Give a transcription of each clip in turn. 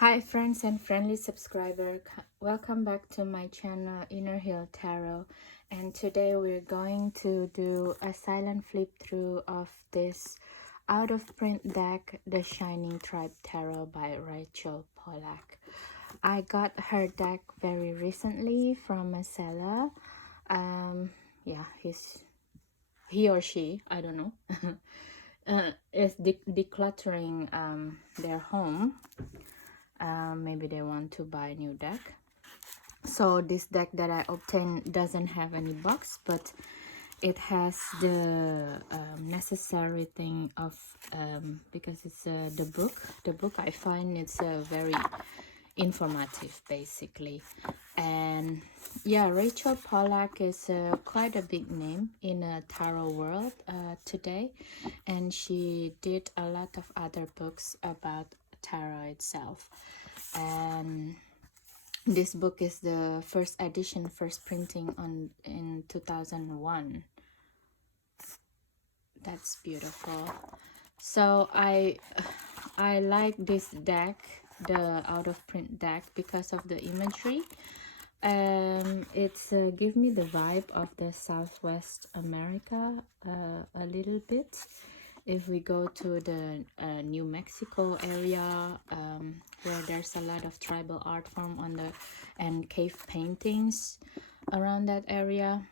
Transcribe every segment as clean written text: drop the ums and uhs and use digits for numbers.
Hi friends and friendly subscriber, welcome back to my channel Inner Hill Tarot, and today we're going to do a silent flip through of this out of print deck, The Shining Tribe Tarot by Rachel Pollack. I got her deck very recently from a seller. Yeah, he or she, I don't know, is decluttering their home. Maybe they want to buy a new deck. So this deck that I obtained doesn't have any box, but it has the necessary thing of because it's the book I find it's very informative basically. And yeah, Rachel Pollack is quite a big name in a tarot world today, and she did a lot of other books about tarot itself. And this book is the first edition, first printing in 2001. That's beautiful. So I like this deck, the out of print deck, because of the imagery. It's give me the vibe of the Southwest America a little bit. If we go to the New Mexico area, where there's a lot of tribal art form and cave paintings around that area.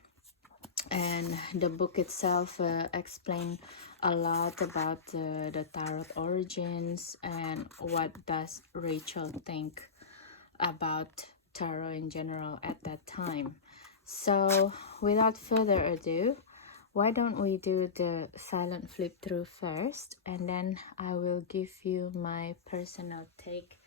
And the book itself explains a lot about the tarot origins and what does Rachel think about tarot in general at that time. So without further ado, why don't we do the silent flip through first, and then I will give you my personal take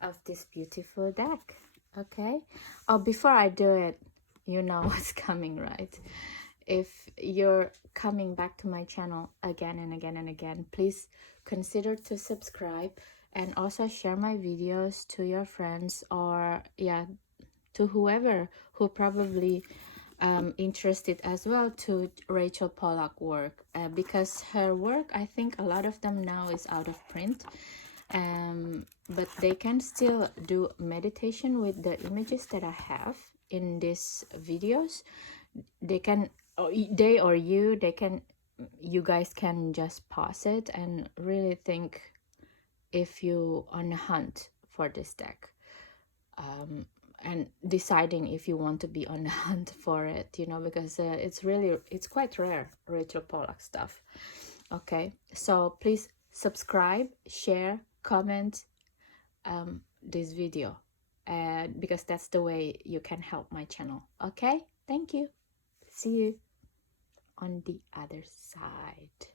of this beautiful deck. Okay? Oh, before I do it, you know what's coming, right? If you're coming back to my channel again and again and again, please consider to subscribe and also share my videos to your friends, or yeah, to whoever who probably interested as well to Rachel Pollack work, because her work, I think a lot of them now is out of print, but they can still do meditation with the images that I have in these videos. They can, or you guys can just pause it and really think if you on a hunt for this deck, and deciding if you want to be on the hunt for it, you know, because it's quite rare, Rachel Pollack stuff. Okay, so please subscribe, share, comment this video, because that's the way you can help my channel. Okay, thank you. See you on the other side.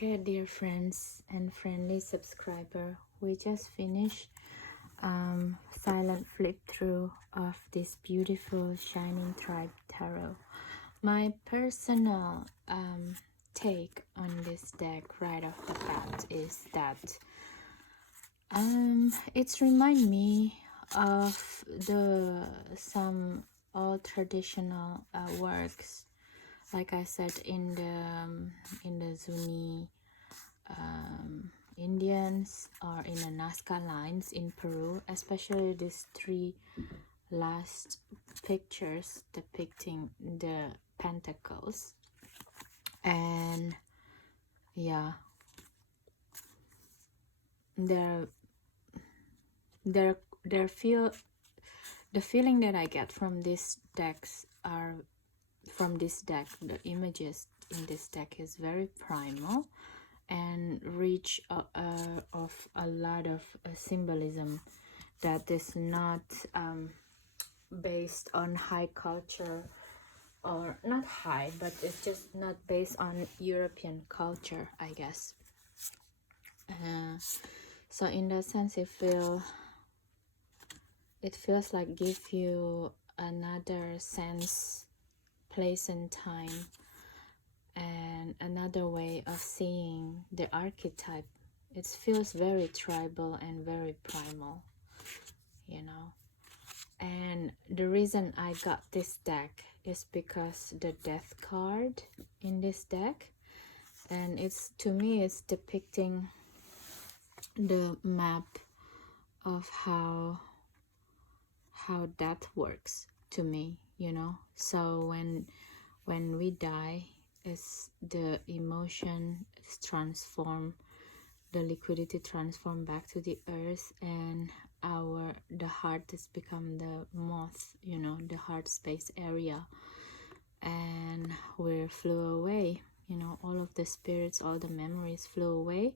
Okay, dear friends and friendly subscriber, we just finished silent flip through of this beautiful Shining Tribe Tarot. My personal take on this deck right off the bat is that it's remind me of some old traditional works, like I said, in the Zuni Indians, or in the Nazca lines in Peru, especially these three last pictures depicting the pentacles. And yeah, they're feel the feeling that I get from these decks are from this deck, the images in this deck is very primal and rich of a lot of symbolism that is not based on high culture, or not high, but it's just not based on European culture, I guess. So in that sense, it feels like give you another sense, place and time, and another way of seeing the archetype. It feels very tribal and very primal, you know. And the reason I got this deck is because the death card in this deck, and it's, to me, it's depicting the map of how death works to me, you know. So when we die, is the emotion is transformed, the liquidity transformed back to the earth, and the heart has become the moth, you know, the heart space area, and we flew away, you know, all of the spirits, all the memories flew away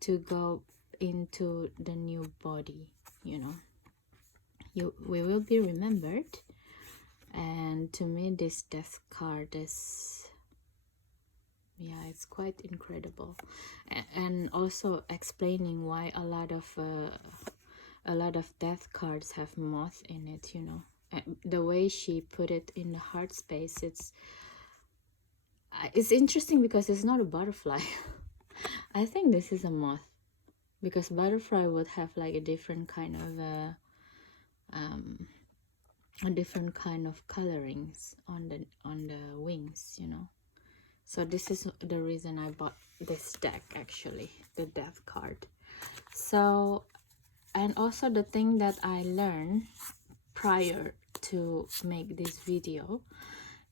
to go into the new body, you know. We will be remembered. And to me, this death card is, yeah, it's quite incredible, and also explaining why a lot of death cards have moth in it, you know. The way she put it in the heart space, it's interesting because it's not a butterfly. I think this is a moth, because butterfly would have like a different kind of colorings on the wings, you know. So this is the reason I bought this deck, actually, the death card. So, and also the thing that I learned prior to make this video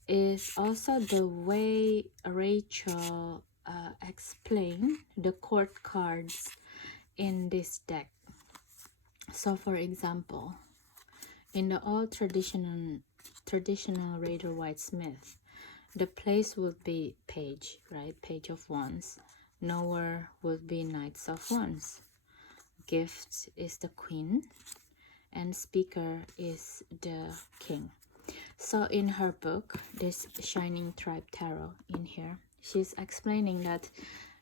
is also the way Rachel explained the court cards in this deck. So for example, in the old traditional Rider Waite Smith, the place would be page, right? Page of Wands. Nowhere would be Knights of Wands. Gift is the Queen, and speaker is the King. So in her book, this Shining Tribe Tarot in here, she's explaining that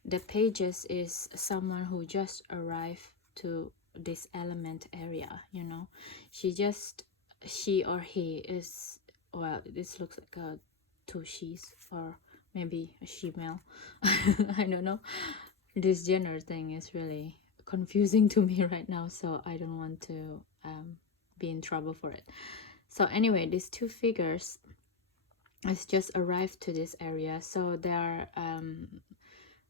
the pages is someone who just arrived to this element area, you know. She or he is, well, this looks like a two she's, or maybe a she-male. I don't know. This gender thing is really confusing to me right now, so I don't want to be in trouble for it. So anyway, these two figures has just arrived to this area, so they're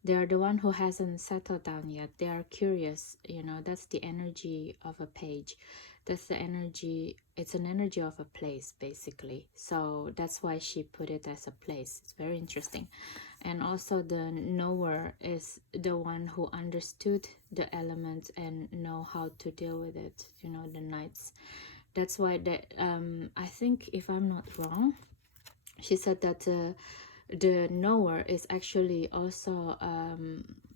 the one who hasn't settled down yet. They are curious, you know. That's the energy of a page. That's the energy, it's an energy of a place, basically. So that's why she put it as a place. It's very interesting. And also the knower is the one who understood the element and know how to deal with it, you know, the knights. That's why I think, if I'm not wrong, she said that the knower is actually also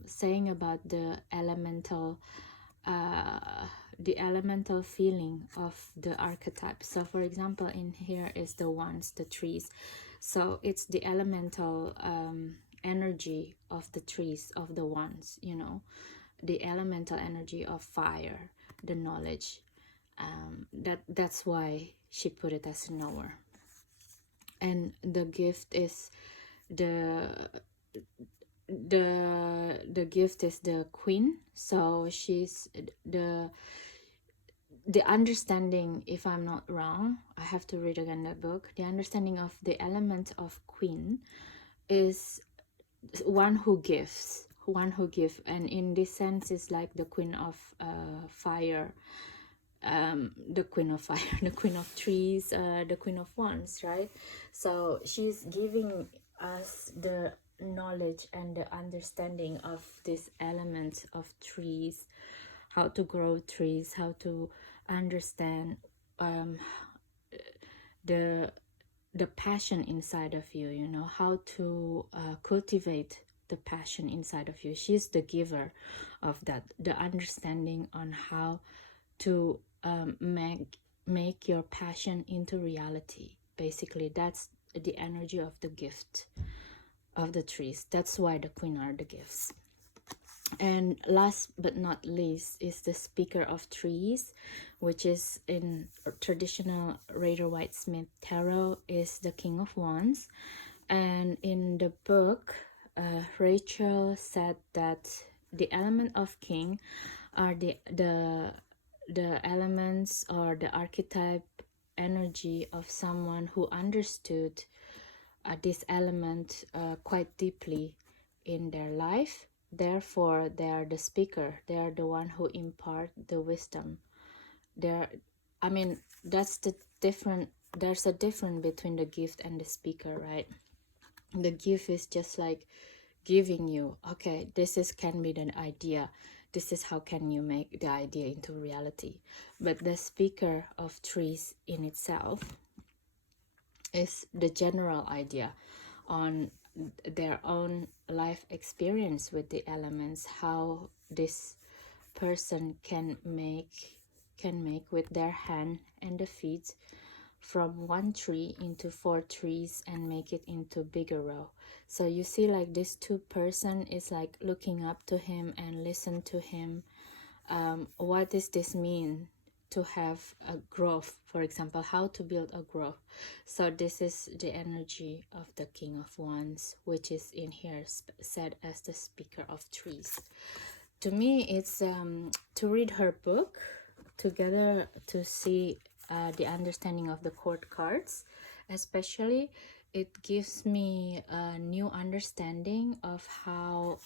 saying about the elemental feeling of the archetype. So for example, in here is the wands, the trees. So it's the elemental energy of the trees, of the ones, you know, the elemental energy of fire, the knowledge. That's why she put it as a knower. And the gift is the gift is the queen. So she's the understanding, if I'm not wrong, I have to read again that book. The understanding of the element of queen is one who gives, and in this sense is like the queen of fire, the queen of fire, the queen of trees, the queen of wands, right? So she's giving us the knowledge and the understanding of this element of trees, how to grow trees, how to understand the passion inside of you, you know, how to cultivate the passion inside of you. She's the giver of that, the understanding on how to make your passion into reality. Basically, that's the energy of the gift of the trees. That's why the queen are the gifts. And last but not least is the speaker of trees, which is in traditional Rider-Waite-Smith tarot is the king of wands. And in the book, Rachel said that the element of king are the elements or the archetype energy of someone who understood this element quite deeply in their life. Therefore, they are the speaker. They are the one who impart the wisdom. I mean, that's the different. There's a difference between the gift and the speaker, right? The gift is just like giving you, okay, this is can be the idea. This is how can you make the idea into reality. But the speaker of trees in itself is the general idea on their own life experience with the elements, how this person can make with their hand and the feet from one tree into 4 trees and make it into bigger row. So you see, like this 2-person is like looking up to him and listen to him. What does this mean to have a growth, for example, how to build a growth? So this is the energy of the king of wands, which is in here said as the speaker of trees. To me, it's to read her book together to see the understanding of the court cards, especially it gives me a new understanding of how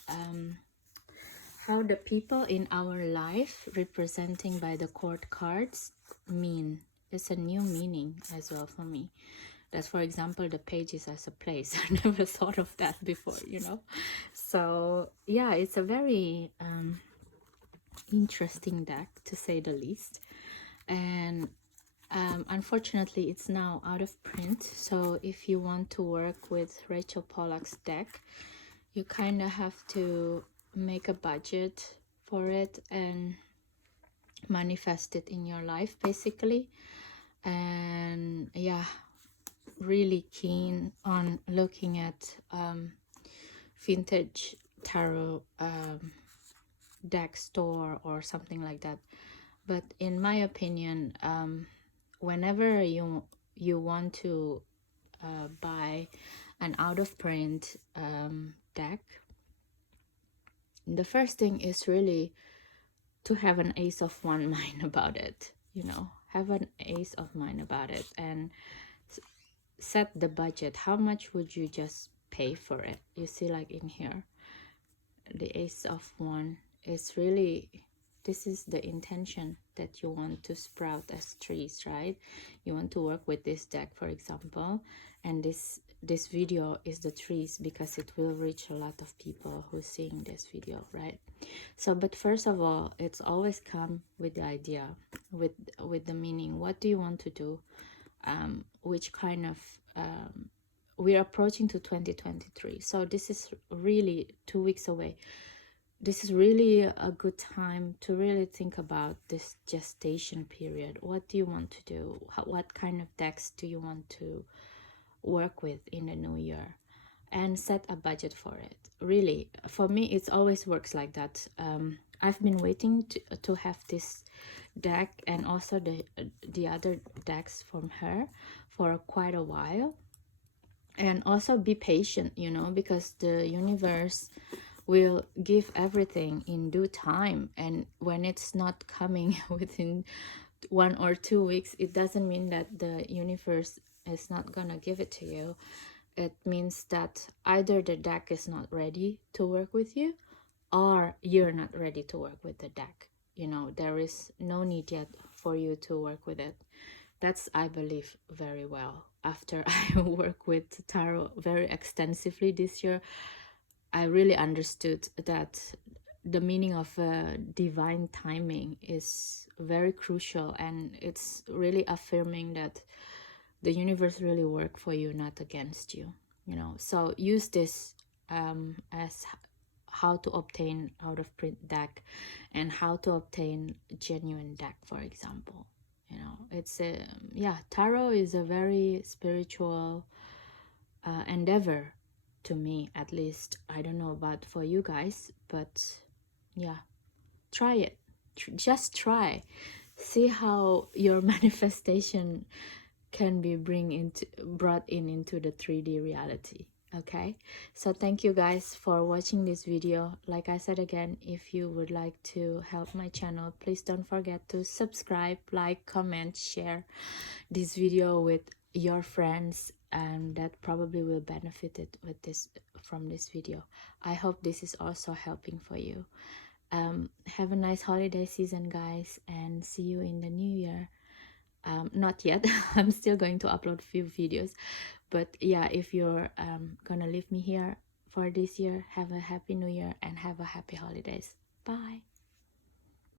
the people in our life representing by the court cards mean. It's a new meaning as well for me. That, for example, the pages as a place. I never thought of that before, you know. So yeah, it's a very interesting deck, to say the least. And unfortunately, it's now out of print. So if you want to work with Rachel Pollack's deck, you kind of have to make a budget for it and manifest it in your life, basically. And yeah, really keen on looking at vintage tarot deck store or something like that. But in my opinion, whenever you want to buy an out of print deck, the first thing is really to have an ace of one mind about it, you know, have an ace of mind about it and set the budget. How much would you just pay for it? You see, like in here, the ace of one is really, this is the intention that you want to sprout as trees, right? You want to work with this deck, for example, and this video is the trees because it will reach a lot of people who's seeing this video, right? So, but first of all, it's always come with the idea, with the meaning. What do you want to do? Which kind of we're approaching to 2023, so this is really 2 weeks away. This is really a good time to really think about this gestation period. What do you want to do? What kind of decks do you want to work with in the new year? and set a budget for it. Really, for me, it always works like that. I've been waiting to have this deck and also the other decks from her for quite a while. And also be patient, you know, because the universe will give everything in due time, and when it's not coming within 1 or 2 weeks, it doesn't mean that the universe is not gonna give it to you. It means that either the deck is not ready to work with you, or you're not ready to work with the deck. You know, there is no need yet for you to work with it. That's, I believe, very well. After I work with tarot very extensively this year, I really understood that the meaning of divine timing is very crucial, and it's really affirming that the universe really work for you, not against you, you know. So use this as how to obtain out of print deck and how to obtain genuine deck, for example. You know, it's a, yeah, tarot is a very spiritual endeavor, to me at least. I don't know about for you guys, but yeah, try it. Just try, see how your manifestation can be brought into the 3D reality. Okay, so thank you guys for watching this video. Like I said again, if you would like to help my channel, please don't forget to subscribe, like, comment, share this video with your friends, and that probably will benefit it with this from this video. I hope this is also helping for you. Have a nice holiday season, guys, and see you in the new year. Not yet. I'm still going to upload few videos, but yeah, if you're gonna leave me here for this year, have a happy new year and have a happy holidays. Bye.